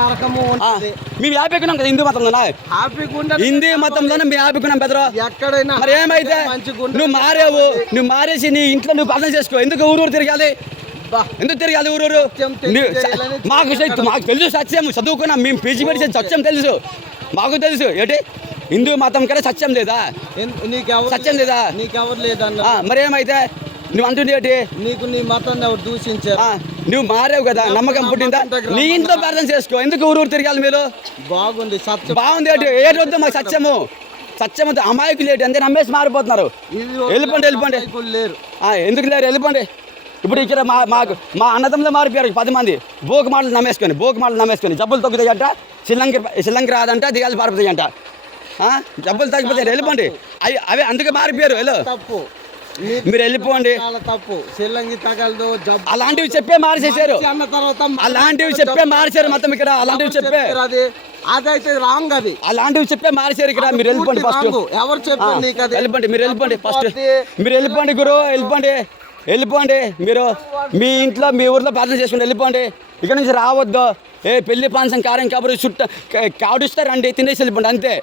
నరకము ఉంటుంది. మేము హ్యాపీగా కదా హిందూ మతంలోనా? హిందూ మతంలోనే మేము హ్యాపీగా బెదరు ఎక్కడైనా. మరి ఏమైతే నువ్వు మారేవు, నువ్వు మారేసి నీ ఇంట్లో నువ్వు ప్రార్థన చేసుకో. ఎందుకు ఊరూరు తిరగాలి? ఎందుకు తిరగాలి ఊరూరు? మాకు తెలుసు సత్యం, చదువుకున్నాం మేము, పీజీ పెట్టి సత్యం తెలుసు, మాకు తెలుసు. ఏంటి హిందూ మతం కదా సత్యం లేదా? సత్యం లేదా? నీకెవరు లేదన్నా. మరి ఏమైతే నువ్వు అంటుంది ఏంటి? నీకు నీ మతాన్ని ఎవరు దూషించారు? నువ్వు మారేవు కదా, నమ్మకం పుట్టిందా? నీ ఇంట్లో ప్రార్థన చేసుకో. ఎందుకు ఊరూరు తిరగాలి మీరు? బాగుంది సత్యం, బాగుంది. ఏంటి ఏటి వద్దు మాకు సత్యము, సత్యం వద్దు. అమాయకులు ఏంటి అంతే నమ్మేసి మారిపోతున్నారు. వెళ్ళిపోండి వెళ్ళిపోండి. ఎందుకు లేరు? వెళ్ళిపోండి. ఇప్పుడు ఇక్కడ మా అన్నదమ్ములు మారిపోయారు 10 మంది. బోకు మాటలు నమ్మేసుకొని జబ్బులు తగ్గుతాయంట, శిల్లంకి రాదంట, దిగాలు పారిపోతాయంట, జబ్బులు తగ్గిపోతాయి. వెళ్ళిపోండి. అవి అందుకే మారిపోయారు. తప్పు, మీరు వెళ్ళిపోండి. తప్పు. శిల్లంగి తగలదు, అలాంటివి చెప్పే మార్చేశారు. అలాంటివి చెప్పే మార్చారు మొత్తం ఇక్కడ. అలాంటివి చెప్పే అదైతే రాంగ్. అది అలాంటివి చెప్పే మార్చారు ఇక్కడ. మీరు వెళ్ళిపోండి ఫస్ట్. ఎవరు చెప్పండి? వెళ్ళిపోండి, మీరు వెళ్ళిపోండి ఫస్ట్. మీరు వెళ్ళిపోండి గురు, వెళ్ళిపోండి. మీరు మీ ఇంట్లో మీ ఊర్లో ప్రార్థన చేసుకుని వెళ్ళిపోండి. ఇక్కడ నుంచి రావద్దు. పెళ్లి పాన్సం కారం కాబట్టి కాడుస్తారండి, తినేసి వెళ్ళిపోండి అంతే.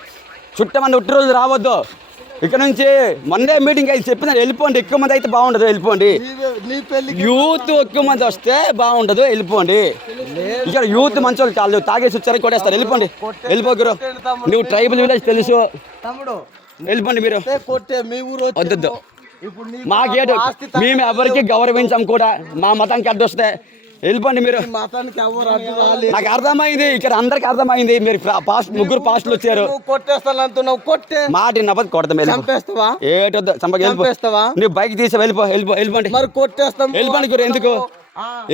చుట్టమని ఒట్టి రోజు రావద్దు. ఇక్కడ నుంచి మొన్నే మీటింగ్ అయితే చెప్పిన వెళ్ళిపోండి. ఎక్కువ మంది అయితే బాగుండదు, వెళ్ళిపోండి. యూత్ ఎక్కువ మంది వస్తే బాగుండదు, వెళ్ళిపోండి. ఇక్కడ యూత్ మంచి వాళ్ళు కాదు, తాగేసి వచ్చారు కొట్టేస్తారు. వెళ్ళిపోగురు. నువ్వు ట్రైబల్ విలేజ్ తెలుసు, వెళ్ళిపోండి మీరు. వద్దు మాకేడు, మేము ఎవరికి గౌరవించాం కూడా. మా మతానికి అడ్డొస్తే వెళ్ళిపోండి మీరు. నాకు అర్థమైంది, ఇక్కడ అందరికి అర్థమైంది. మీరు ముగ్గురు పాస్టులు వచ్చారు. మాట నవ్వదు కొడతాం. ఏటొద్దు చంపేస్తావా? నువ్వు బైక్ తీసి వెళ్ళిపోండి. వెళ్ళిపోండి గురు. ఎందుకు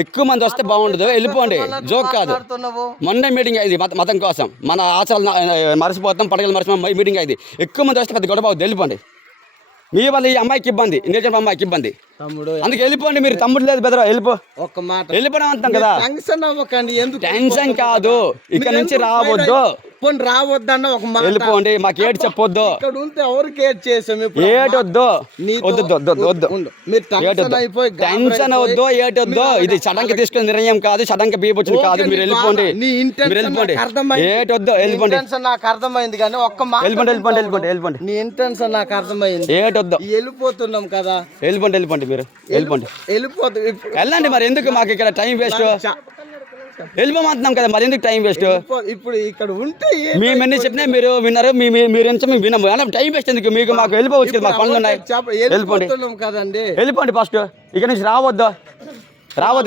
ఎక్కువ మంది వస్తే బాగుండదు, వెళ్ళిపోండి. జోక్ కాదు. మొన్న మీటింగ్ అయింది మతం కోసం. మన ఆచారాలు మర్చిపోతాం, పండుగలు మర్చిపోతాం. మీటింగ్ అయింది. ఎక్కువ మంది వస్తే పెద్ద గొడవ అవుతుంది, వెళ్ళిపోండి. మీ వల్ల ఈ అమ్మాయికి ఇబ్బంది, ఇండియన్ అమ్మాయికి ఇబ్బంది. అందుకే వెళ్ళిపోండి మీరు. తమ్ముడు లేదు బెదరా, వెళ్ళిపోవడం అంటాం కదా. టెన్షన్ కాదు, ఇక్కడ నుంచి రావద్దు. రావద్దన్న ఒక మాట వెళ్ళిపోండి. మాకు ఏడు చెప్పొద్దు. ఎవరికి ఏడ్ చేసాం? ఏటొద్దు, టెన్షన్ వద్దు, ఏటొద్దు. ఇది సడన్గా తీసుకునే నిర్ణయం కాదు, సడన్గా బీబొచ్చింది కాదు. మీరు వెళ్ళిపోండి, ఏటొద్దు, వెళ్ళిపోండి. నాకు అర్థమైంది కానీ ఒక్క మాట. వెళ్ళిపోండి. నీ ఇంటెన్షన్ నాకు అర్థమైంది. ఏటొద్దు, వెళ్ళిపోతున్నాం కదా. వెళ్ళిపోండి మీరు. వెళ్ళండి. మరి ఎందుకు మాకు ఇక్కడ టైం వేస్ట్? వెళ్ళిపోమంటున్నాం కదా, మరి ఎందుకు టైం వేస్ట్? ఇప్పుడు ఇక్కడ ఉంటే మేము ఎన్ని చెప్పినా మీరు విన్నారు, మీరు వినము. టైం వేస్ట్ ఎందుకు మీకు? మాకు వెళ్ళిపోవచ్చు కదా, మాకు పనులు ఉన్నాయి. వెళ్ళిపోండి ఫస్ట్. ఇక్కడ నుంచి రావద్దు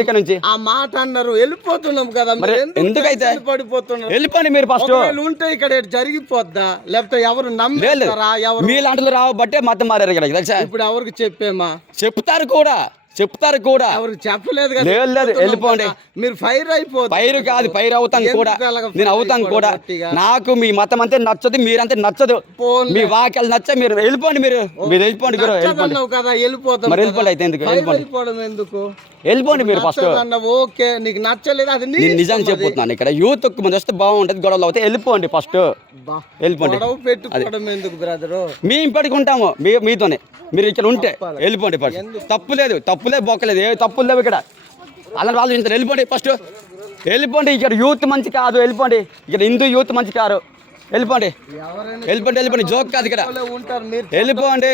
ఇక్కడ నుంచి. ఆ మాట అన్నారు, వెళ్ళిపోతున్నాం కదా. మరి ఎందుకైతే పడిపోతున్నారు? వెళ్ళిపోండి మీరు ఫస్ట్. ఉంటే ఇక్కడ జరిగిపోద్దా? లేకపోతే ఎవరు నమ్ముతారా? మీలాంటి రావబట్టే మతం మారారు ఇక్కడ తెలుసా? ఇప్పుడు ఎవరికి చెప్పేమా? చెప్తారు కూడా. ఎవరు చెప్పలేదు కదా. లేదు, వెళ్ళిపోండి. మీరు ఫైర్ అయిపోతుంది. ఫైర్ కాదు, ఫైర్ అవుతాం కూడా. నేను అవుతాను కూడా. నాకు మీ మతం అంతే నచ్చదు, మీరంతే నచ్చదు. మీ వాక్యాలు నచ్చ. మీరు వెళ్ళిపోండి. మీరు వెళ్ళిపోండి గురు. వెళ్ళిపోతాం. మరి వెళ్ళిపోండి అయితే. ఎందుకు వెళ్ళిపోండి మీరు ఫస్ట్. ఓకే, నీకు నచ్చలేదు అది నేను నిజాన్ని చెప్పుతున్నాను. ఇక్కడ యూత్ ఎక్కువ మంది వస్తే బాగుంటది, గొడవలు అవుతాయి. వెళ్ళిపోండి ఫస్ట్. వెళ్ళిపోండి. పెట్టుకోవడం ఎందుకు బ్రదరు? మేము పెట్టుకుంటాము మీతోనే. మీరు ఇక్కడ ఉంటే వెళ్ళిపోండి ఫస్ట్. తప్పులేదు, బొక్కలేదు, ఏ తప్పులు లేవు ఇక్కడ. అలా వాళ్ళు ఇంత వెళ్ళిపోండి ఫస్ట్. వెళ్ళిపోండి. ఇక్కడ యూత్ మంచి కాదు, వెళ్ళిపోండి. ఇక్కడ హిందూ యూత్ మంచి కాదు, వెళ్ళిపోండి. జోక్ కాదు ఇక్కడ. వెళ్ళిపోండి.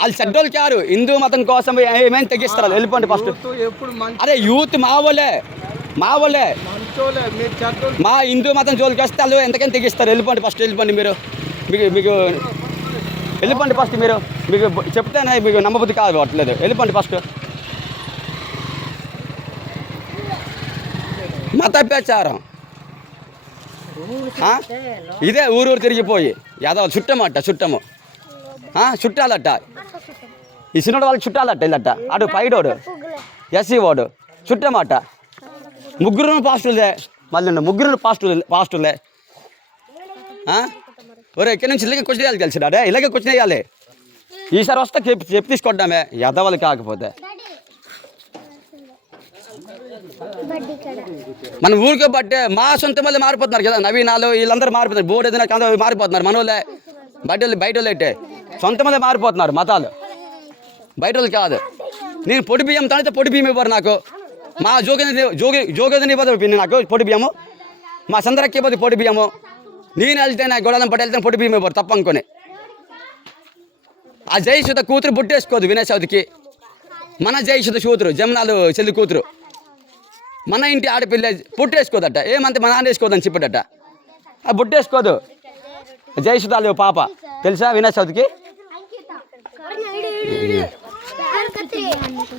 వాళ్ళు చెడ్డోళ్ళు కారు. హిందూ మతం కోసం ఏమైనా తెగిస్తారు. వెళ్ళిపోండి ఫస్ట్. అదే యూత్ మా వాళ్ళే. మా హిందూ మతం జోలికి వస్తే వాళ్ళు ఎంతకైనా తెగిస్తారు. వెళ్ళిపోండి ఫస్ట్. మీరు మీకు వెళ్ళిపోండి ఫస్ట్. మీకు చెప్తేనే మీకు నమ్మబుద్ధి కాదు అట్లేదు. వెళ్ళిపోండి ఫస్ట్. మత ప్రచారం ఇదే ఊరు తిరిగిపోయి యాదవ్ చుట్టాలట. ఈ సినిమా వాళ్ళకి చుట్టాలట. వెళ్ళట అటు పైడోడు ఎస్సీ వాడు చుట్టమాట. ముగ్గురు పాస్టులే. మళ్ళీ ముగ్గురు పాస్టులే. ఒరే ఇక్కడి నుంచి ఇలాగే క్వశ్చన్ వేయాలి తెలిసినాడే. ఇలాగే క్వశ్చన్ వేయాలి. ఈసారి వస్తే చెప్పి తీసుకొద్దామే యాదవాళ్ళు కాకపోతే. మన ఊరికే బట్టే మా సొంత మళ్ళీ మారిపోతున్నారు కదా. నవీనాలు వీళ్ళందరూ మారిపోతున్నారు. బోర్డు ఏదైనా మారిపోతున్నారు. మన వాళ్ళే బయట వాళ్ళు అయితే సొంత మళ్ళీ మారిపోతున్నారు. మతాలు బయట వాళ్ళు కాదు. నేను పొడి బియ్యం తాగితే పొడి బియ్యం ఇవ్వరు నాకు. మా జోగేంద్ర పోతే పిన్ని నాకు పొడి బియ్యము మా సందరక్కి పోతే పొడి బియ్యము నేను వెళ్తే నా గొడవలం పట్టి వెళ్తే పొడి బియ్యం ఇవ్వరు తప్ప అనుకోని ఆ జయసుధ కూతురు బుట్టేసుకోదు వినాయక చవితికి మన జయసుధ కూతురు జమునాలు చెల్లి కూతురు మన ఇంటి ఆడపిల్ల పుట్టేసుకోదట ఏమంతే మన నాన్న వేసుకోదని చెప్పాడట ఆ బుట్టేసుకోదు జయసుధాలు పాప తెలుసా వినాయక చవితికి